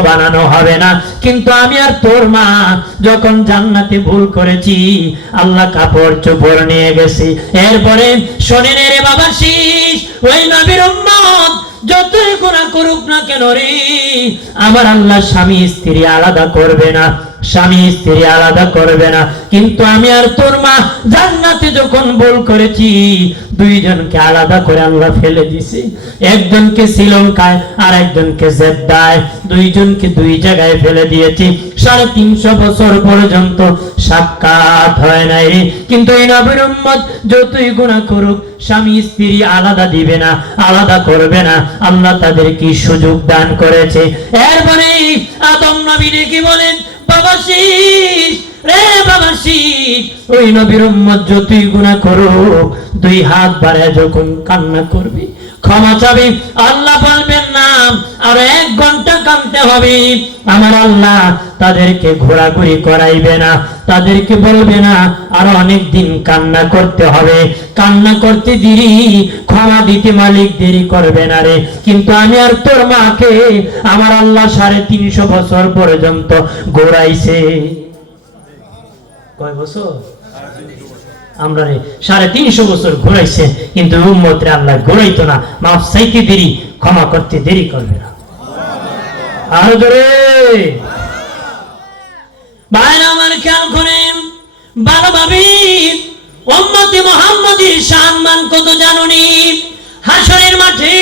বানানো হবে না। কিন্তু আমি আর তোর মা যখন জান্নাতে ভুল করেছি, আল্লাহ কাপড় চোপড় নিয়ে গেছি। এরপরে শোনেন রে বাবা শীষ, ওই নবীর উম্মত, যতই গুণা করুক না কেন রে, আমার আল্লাহ স্বামী স্ত্রী আলাদা করবে না। স্বামী, স্ত্রী আলাদা করবে না। কিন্তু আমি আর তোর মা জান্নাতে যখন ভুল করেছি, দুইজনকে আলাদা করে আল্লাহ ফেলে দিছি একজনকে শ্রীলঙ্কায় আর একজনকে জেদ্দায়। দুইজনকে দুই জায়গায় ফেলে দিয়েছি। সাড়ে তিনশো বছর পর্যন্ত সাক্ষাৎ হয় নাই কিন্তু এই নবীর উম্মত যতই গুণা করুক, স্বামী, স্ত্রী আলাদা দিবে না, আলাদা করবে না। আল্লাহ তাদের কি সুযোগ দান করেছে। এরপরে আদম নবী কি বলেন রে বাবা ওই নবীর উম্মত যদি করো দুই হাত বাড়ায় যখন কান্না করবি। ক্ষমা চাবি। আল্লাহ বলবেন, না, আর এক ঘণ্টা কানতে হবে। আমার আল্লাহ তাদেরকে ঘোরাঘুরি করাইবে না, তাদেরকে বলবে না, আর অনেক দিন কান্না করতে হবে। কান্না করতে দেরি, ক্ষমা দিতে মালিক দেরি করবে না রে। কিন্তু আমি আর তোর মাকে আমার আল্লাহ সাড়ে তিনশো বছর পর্যন্ত ঘোরাইছে। কয় বছর? আমরা সাড়ে তিনশো বছর ঘুরাইছে কিন্তু উম্মতরে আল্লাহ ঘুরাইতো না। মাফ চাইতে দেরি, ক্ষমা করতে দেরি করবে না। আর ধরে আমার খেয়াল করেন উম্মতে মোহাম্মদের সম্মান কত জানুনি? হাসরের মাঠে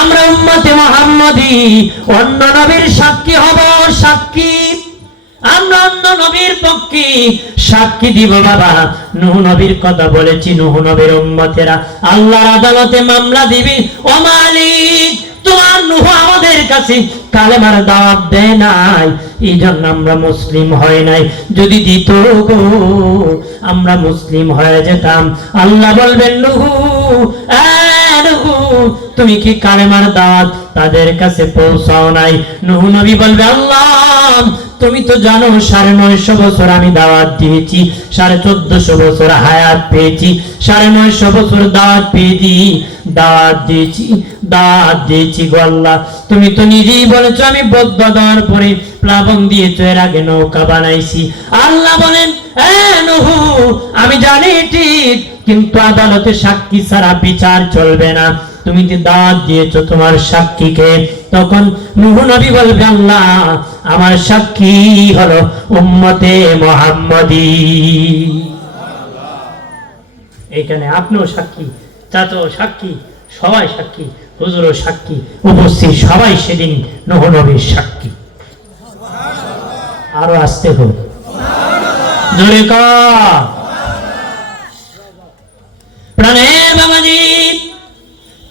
আমরা উম্মতে মোহাম্মদি অন্য নবীর সাক্ষী হব সাক্ষী। আমরা অন্য নবীর পক্ষে সাক্ষী দিব বাবা। নুহ নবীর কথা বলেছি, নুহ নবীর আল্লাহর আদালতে মামলা দিবি। ও মালিক, তোমার নুহ আমাদের কাছে কালেমার দাওয়াত দেয় নাই। এই জন্য আমরা মুসলিম হয় নাই। যদি দিত গো, আমরা মুসলিম হয়ে যেতাম। আল্লাহ বলবেন নুহু, তুমি কি কালেমার দাওয়াত তাদের কাছে পৌঁছাও নাই? নুহু নবী বলবে, আল্লাহ তুমি তো জানো, সাড়ে নয়শো বছর আমি দাওয়াত দিয়েছি, সাড়ে চোদ্দশো বছর হায়াত পেয়েছি, সাড়ে নয়শো বছর দাওয়াত পেয়েছি, দাওয়াত দিয়েছি দাওয়াত দিয়েছি গল্লা তুমি তো নিজেই বলেছ, আমি বদ্ধ দেওয়ার পরে প্লাবন দিয়েছ, এর আগে নৌকা বানাইছি। আল্লাহ বলেন আমি জানি ঠিক, কিন্তু আদালতে সাক্ষী ছাড়া বিচার চলবে না। তুমি যে দাওয়াত দিয়েছ, তোমার সাক্ষীকে তখন নুহ নবী বলবে, আল্লাহ, আমার সাক্ষী হলো উম্মতে মোহাম্মদী। এখানে আপনিও সাক্ষী, চাচাও সাক্ষী, সবাই সাক্ষী, হুজুরও সাক্ষী, উপস্থিত সবাই সেদিন নুহ নবীর সাক্ষী। আরও আসতে হোক। জোরে কা। প্রাণের বাবাজি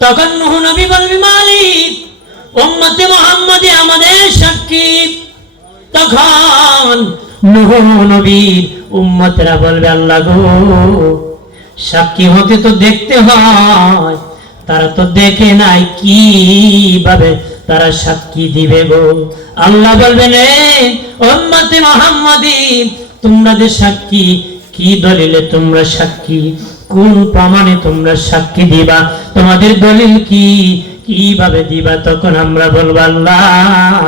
তখন নুহ নবী বলবি, মালিক উম্মতে মোহাম্মদে আমাদের সাক্ষী। তখন নুহ নবীর উম্মতরা বলবে, আল্লাহ গো, সাক্ষী হতে তো দেখতে হয়, তারা তো দেখে নাই কীভাবে তারা সাক্ষী দিবে গো। আল্লাহ বলবেন উম্মতে মোহাম্মদী, তোমরা যে সাক্ষী, কি দলিলে তোমরা সাক্ষী? কোন প্রমাণে তোমরা সাক্ষী দিবা? তোমাদের দলিল কি? কীভাবে দিবা তখন আমরা বলব আল্লাহ।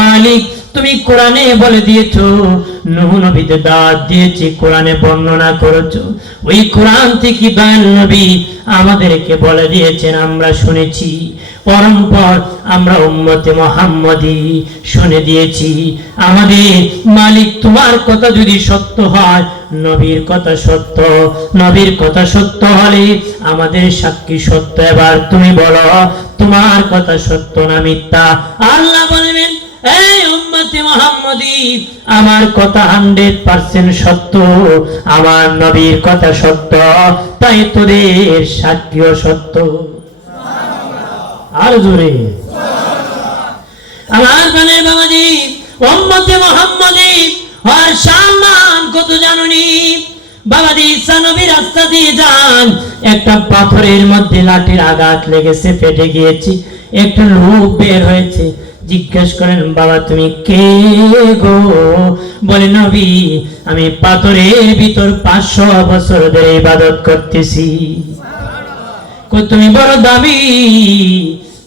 মালিক, তুমি কোরআনে বলে দিয়েছ নুহ নবীতে দাঁত দিয়েছি, কোরআনে বর্ণনা করেছ। ওই কোরআন থেকে দয়াল নবী আমাদেরকে বলে দিয়েছেন, আমরা শুনেছি। পরম্পর আমরা উম্মতে মোহাম্মদি শুনে দিয়েছি। আমাদের মালিক তোমার কথা যদি সত্য হয়, নবীর কথা সত্য, নবীর কথা সত্য হলে আমাদের সাক্ষী সত্য। এবার তুমি বলো, তোমার কথা সত্য না মিথ্যা? আল্লাহ বলবেন আমার কথা হান্ড্রেড পার্সেন্ট সত্য, আমার নবীর কথা সত্য, তাই তোদের সাক্ষীও সত্য। আর জোরে। আমার গানে বাবাজি মোহাম্মদী, আর সম্মান কত বাবাজি, ঈসা নবী রাস্তা দিয়ে যান। একটা পাথরের মধ্যে লাঠির আঘাত লেগেছে গিয়েছি। একটু লোক বের হয়েছে। জিজ্ঞেস করেন, বাবা, তুমি কে গো? বলে, নবী, আমি পাথরের ভিতর পাঁচশো বছর ধরে ইবাদত করতেছি। তুমি বড় দাবি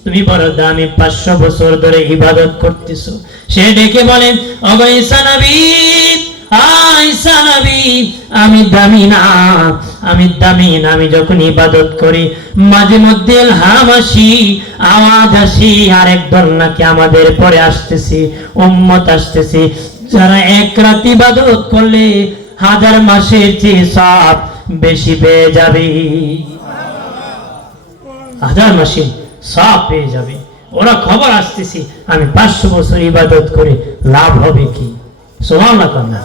তুমি বড় দামি পাঁচশো বছর ধরে ইবাদত করতেছো। সে ডেকে বলে অগো ঈসা নবী আহ, ঈসা নবী আমি দামি না আমি দামি না আমি যখন ইবাদত করি মাঝে মধ্যে হাম আসি আওয়াজ আসি আর একদল নাকি আমাদের পরে আসতেছি উম্মত আসতেছি। যারা এক রাত ইবাদত করলে হাজার মাসের চেয়ে সব বেশি পেয়ে যাবে। হাজার মাসে সব পেয়ে যাবে। ওরা খবর আসতেছি, আমি পাঁচশো বছর ইবাদত করে লাভ হবে কি? সোমান না